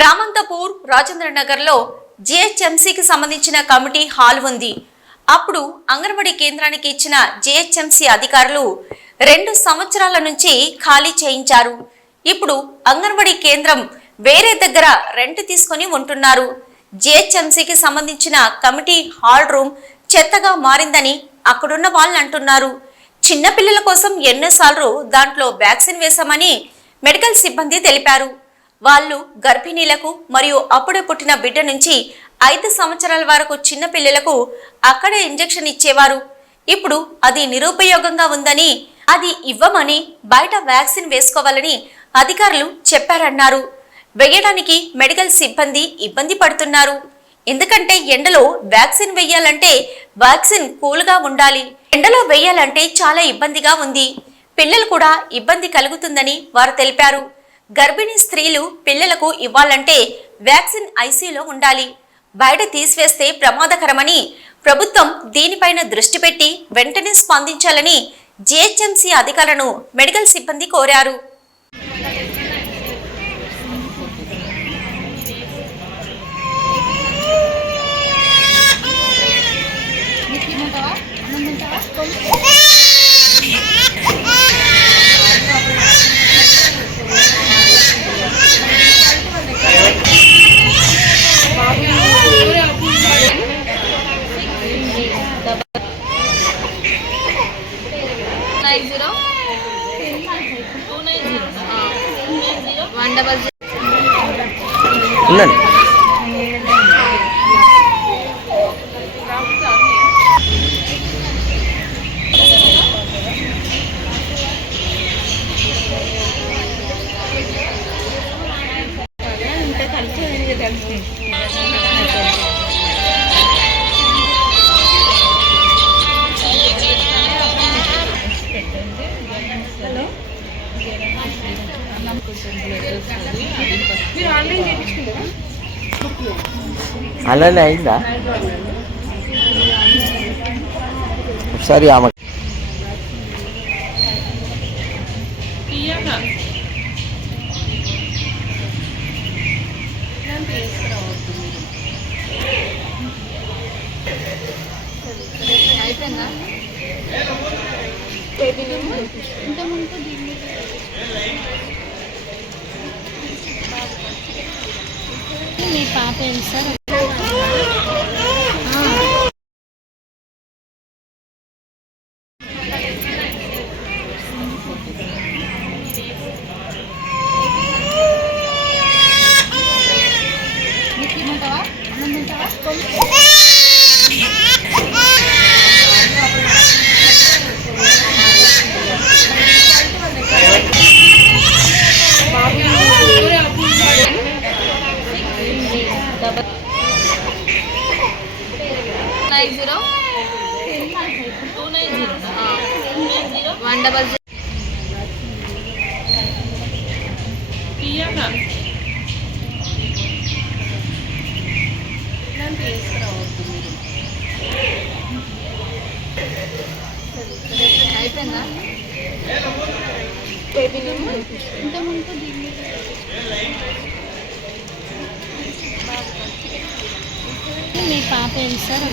రామంతపూర్ రాజేంద్రనగర్లో జిహెచ్ఎంసీకి సంబంధించిన committee hall ఉంది. అప్పుడు అంగన్వాడీ కేంద్రానికి ఇచ్చిన జిహెచ్ఎంసీ అధికారులు 2 సంవత్సరాల నుంచి ఖాళీ చేయించారు. ఇప్పుడు అంగన్వాడీ కేంద్రం వేరే దగ్గర రెంట్ తీసుకొని ఉంటున్నారు. జిహెచ్ఎంసీకి సంబంధించిన కమిటీ హాల్ రూమ్ చెత్తగా మారిందని అక్కడున్న వాళ్ళు అంటున్నారు. చిన్నపిల్లల కోసం ఎన్నోసార్లు దాంట్లో వ్యాక్సిన్ వేశామని మెడికల్ సిబ్బంది తెలిపారు. వాళ్ళు గర్భిణీలకు మరియు అప్పుడే పుట్టిన బిడ్డ నుంచి 5 సంవత్సరాల వరకు చిన్న పిల్లలకు అక్కడే ఇంజెక్షన్ ఇచ్చేవారు. ఇప్పుడు అది నిరుపయోగంగా ఉందని, అది ఇవ్వమని బయట వ్యాక్సిన్ వేసుకోవాలని అధికారులు చెప్పారన్నారు. వేయడానికి మెడికల్ సిబ్బంది ఇబ్బంది పడుతున్నారు. ఎందుకంటే ఎండలో వ్యాక్సిన్ వేయాలంటే వ్యాక్సిన్ కూల్గా ఉండాలి. ఎండలో వేయాలంటే చాలా ఇబ్బందిగా ఉంది. పిల్లలు కూడా ఇబ్బంది కలుగుతుందని వారు తెలిపారు. గర్భిణీ స్త్రీలు పిల్లలకు ఇవ్వాలంటే వ్యాక్సిన్ ఐసీయూలో ఉండాలి. బయట తీసివేస్తే ప్రమాదకరమని ప్రభుత్వం దీనిపైన దృష్టి పెట్టి వెంటనే స్పందించాలని జిహెచ్ఎంసీ అధికారులను మెడికల్ సిబ్బంది కోరారు. ఉండండి. అలానే అయిందా ఒకసారి ఆమె మీ పాప ఏంటి సార్? అయిపోయిందా? మీ పాప ఏంటి సార్?